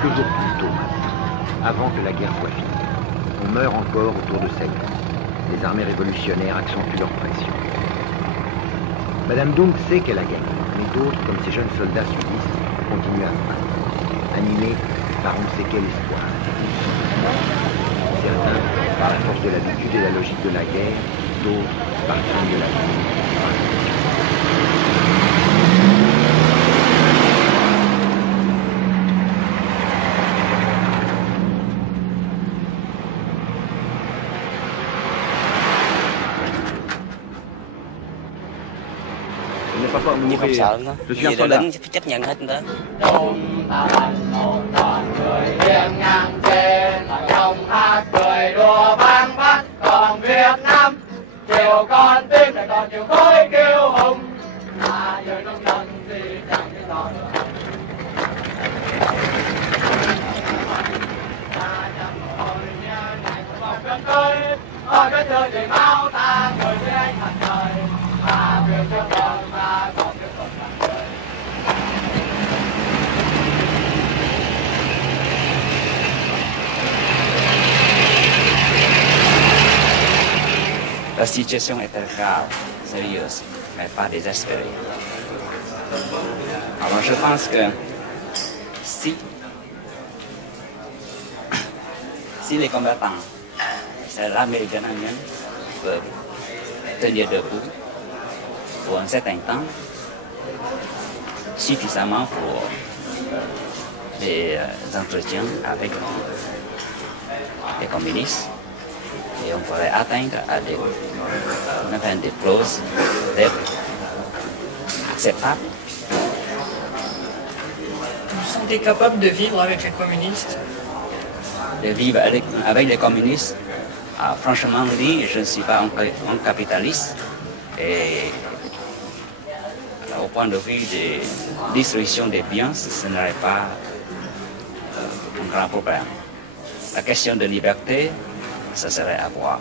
quelques jours plus tôt, avant que la guerre soit finie. On meurt encore autour de Saigon. Les armées révolutionnaires accentuent leur pression. Madame Dung sait qu'elle a gagné, mais d'autres, comme ces jeunes soldats sudistes, continuent à se battre, animés par on ne sait quel espoir. Certains, par la force de l'habitude et la logique de la guerre, d'autres, par crainte de la vie, par la pression. Nhưng không sợ nữa. Vì đội lính phải chấp nhận hết đó. Chúng ta thành một đoàn người hiên ngang trên, trong hát cười đùa vang vắt. Còn Việt Nam chiều con tim lại còn chiều khối kiêu hùng. Ta giờ trong lần gì chẳng biết rõ được. Ta chẳng hồi nhớ ngày của vòng cơn tôi. Ôi cái thương thì máu ta người với anh thật trời. Và việc cho con ta còn tiếp tục làm đời. La situation était grave, sérieuse, mais pas désespérée. Alors je pense que si les combattants, c'est l'armée vietnamienne, peuvent tenir debout pour un certain temps, suffisamment pour des entretiens avec les communistes, et on pourrait atteindre à des clauses acceptables. Vous sentez capable de vivre avec les communistes? De vivre avec les communistes, franchement dit, je ne suis pas un capitaliste, et au point de vue de distribution des biens, ce n'aurait pas un grand problème. La question de liberté, ça serait à voir.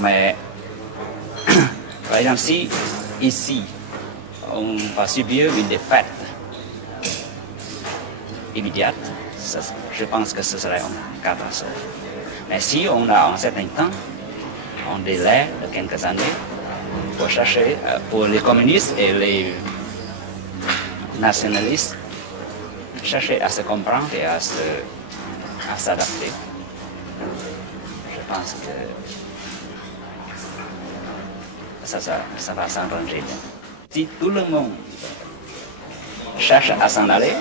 Mais, par exemple, si ici, on va subir une défaite immédiate, je pense que ce serait une catastrophe. Mais si on a un certain temps, un délai de quelques années, pour chercher, pour les communistes et les nationalistes, chercher à se comprendre et à s'adapter. Je pense que ça va s'arranger. Si tout le monde cherche à s'en aller,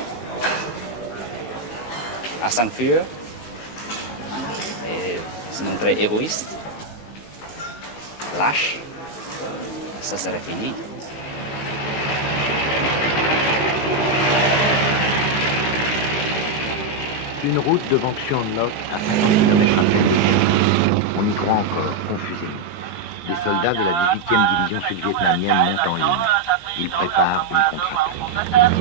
à s'enfuir, et sinon très égoïste, lâche, ça serait fini. Une route devant Xuan Loc à 50 km à peine. On y croit encore, confusément. Des soldats de la 18e division sud-vietnamienne montent en ligne. Ils préparent une contre-attaque.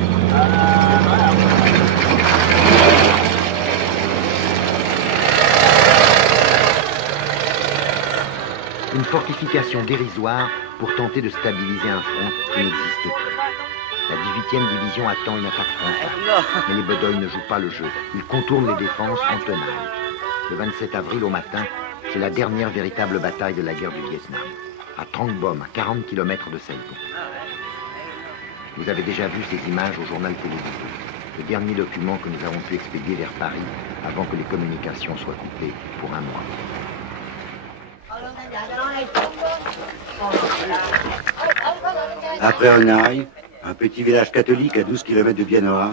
Une fortification dérisoire pour tenter de stabiliser un front qui n'existe plus. La 18e division attend une attaque frontale, mais les Bedoy ne jouent pas le jeu. Ils contournent les défenses en tenaille. Le 27 avril au matin, c'est la dernière véritable bataille de la guerre du Vietnam, à Trang Bom, à 40 km de Saigon. Vous avez déjà vu ces images au journal télévisé, le dernier document que nous avons pu expédier vers Paris avant que les communications soient coupées pour un mois. Après Hanoï, un petit village catholique à 12 km de Bien Hoa,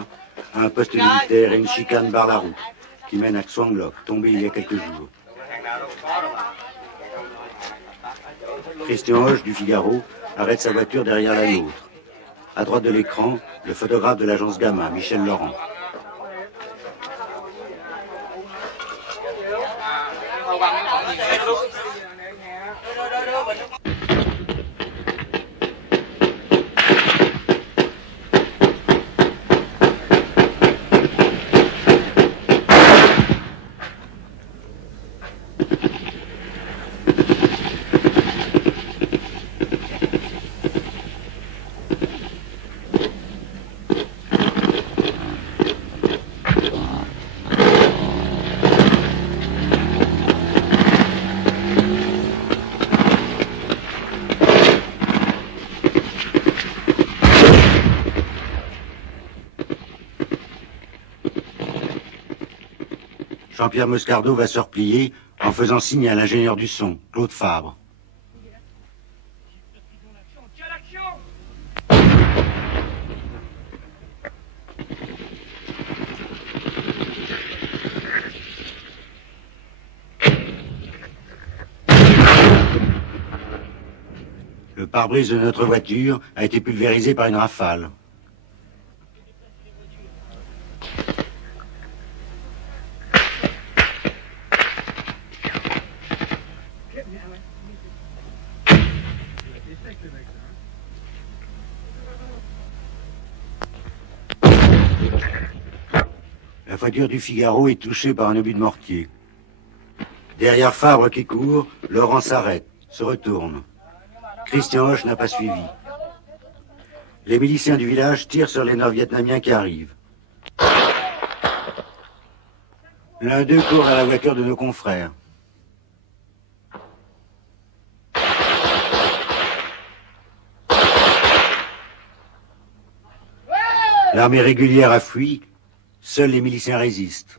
un poste militaire et une chicane barre la route qui mène à Xuan Loc, tombé il y a quelques jours. Christian Hoche du Figaro arrête sa voiture derrière la nôtre. À droite de l'écran, le photographe de l'agence Gamma, Michel Laurent. Jean-Pierre Moscardo va se replier en faisant signe à l'ingénieur du son, Claude Fabre. Le pare-brise de notre voiture a été pulvérisé par une rafale. La voiture du Figaro est touchée par un obus de mortier. Derrière Fabre qui court, Laurent s'arrête, se retourne. Christian Hoche n'a pas suivi. Les miliciens du village tirent sur les Nord-Vietnamiens qui arrivent. L'un d'eux court à la voiture de nos confrères. L'armée régulière a fui, seuls les miliciens résistent.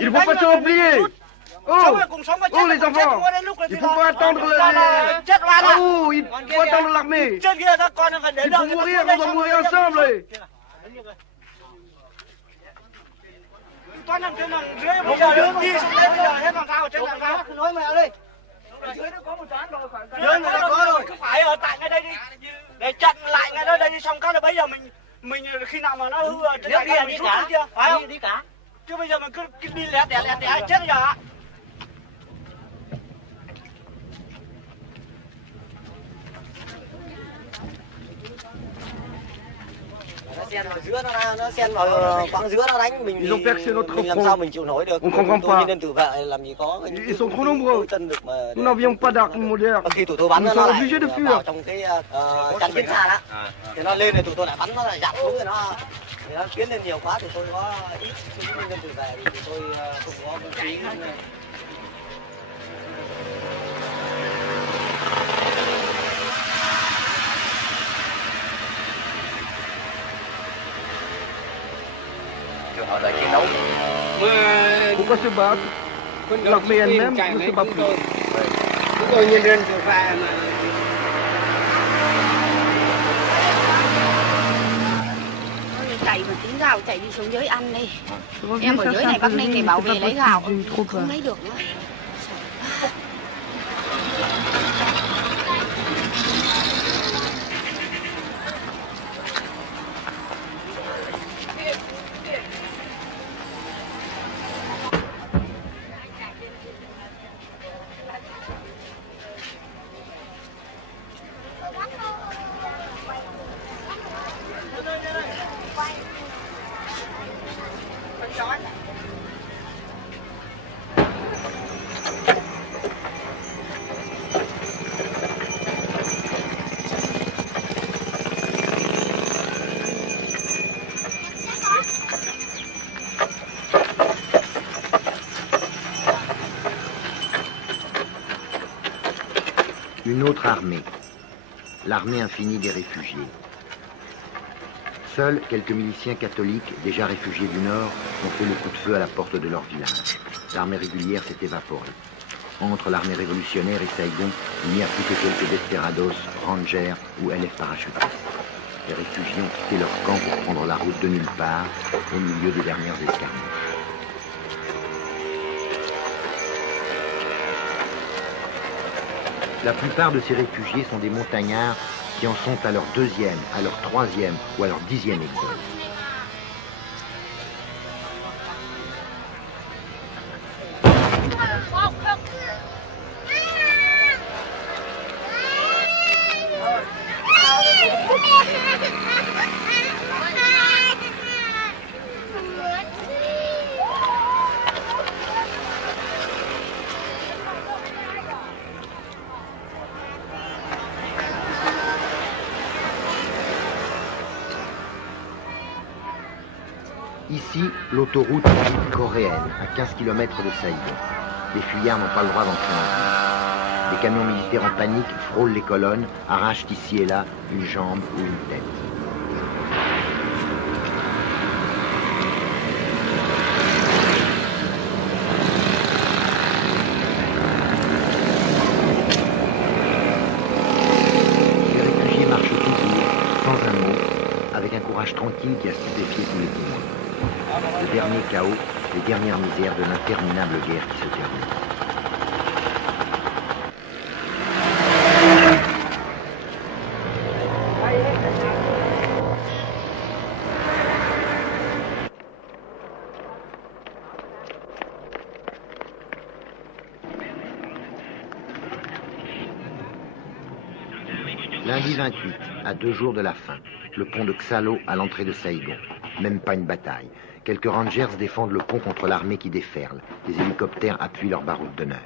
Il faut pas se replier. Oh, oh les enfants, il faut pas attendre oh, il faut attendre l'armée. Il faut mourir, on va mourir ensemble. Toán nằm trên nằm dưới bây giờ đứng đi xuống đây bây giờ hết làm sao ở trên làm sao nói mẹ đi dưới nó có một toán rồi dưới nó có rồi cứ phải ở tại ngay đây đi để chặn lại ngay đó đây đi xong cái là bây giờ mình khi nào mà nó hư ở trên này mình rút đi chưa phải không đi cả chứ bây giờ mình cứ đi lẻ tẻ chết bây giờ ạ. Nó xen vào giữa nó xen vào quãng giữa nó đánh mình mình làm sao mình chịu nổi được. On comprend pas. Nên tự vệ làm gì có. Ils sont trop nombreux. Nous n'avions pas d'armes modernes. Khi tụi tôi bắn Nous nó sommes obligés de lại fuir. vào trong cái chắn kiến xa đó. Thì nó lên thì tụi tôi lại bắn nó lại dạt xuống rồi nó tiến lên nhiều quá thì tôi có ít nên tự vệ thì tôi không có vũ khí. Họ đã chiến đấu. Pourquoi se battre? L'armée elle-même ne se bat plus. Chúng tôi nhân dân tự vệ mà. Chạy mà tính gạo chạy đi xuống dưới ăn đi. Em ở dưới này Bắc Ninh để bảo vệ lấy gạo không lấy được nữa. Une autre armée, l'armée infinie des réfugiés. Seuls quelques miliciens catholiques, déjà réfugiés du Nord, ont fait le coup de feu à la porte de leur village. l'armée régulière s'est évaporée. Entre l'armée révolutionnaire et Saïgon, il n'y a plus que quelques desperados, rangers ou LF parachutistes. Les réfugiés ont quitté leur camp pour prendre la route de nulle part, au milieu des dernières escarmouches. La plupart de ces réfugiés sont des montagnards qui en sont à leur 2e, à leur 3e ou à leur 10e exode. Ici, l'autoroute est dite coréenne, à 15 km de Saïgon. Les fuyards n'ont pas le droit d'entrer en ville. Des camions militaires en panique frôlent les colonnes, arrachent ici et là une jambe ou une tête. Les réfugiés marchent toujours, sans un mot, avec un courage tranquille qui a stupéfié tous les témoins. Le dernier chaos, les dernières misères de l'interminable guerre qui se termine. Lundi 28, à 2 jours de la fin, le pont de Xalo à l'entrée de Saïgon. Même pas une bataille. Quelques rangers défendent le pont contre l'armée qui déferle. Les hélicoptères appuient leur baroud d'honneur.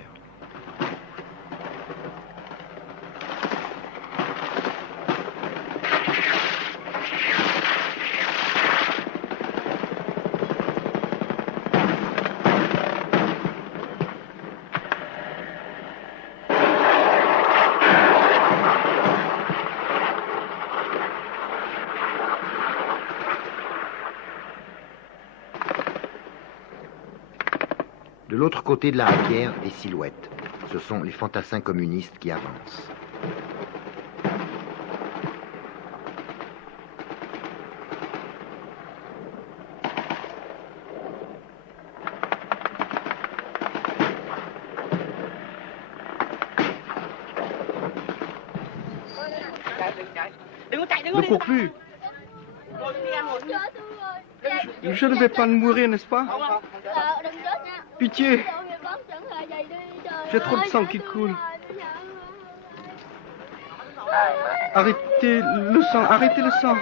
De l'autre côté de la rivière, des silhouettes. Ce sont les fantassins communistes qui avancent. Ne cours plus. Je ne vais pas mourir, n'est-ce pas? Pitié. J'ai trop de sang qui coule. Arrêtez le sang, arrêtez le sang.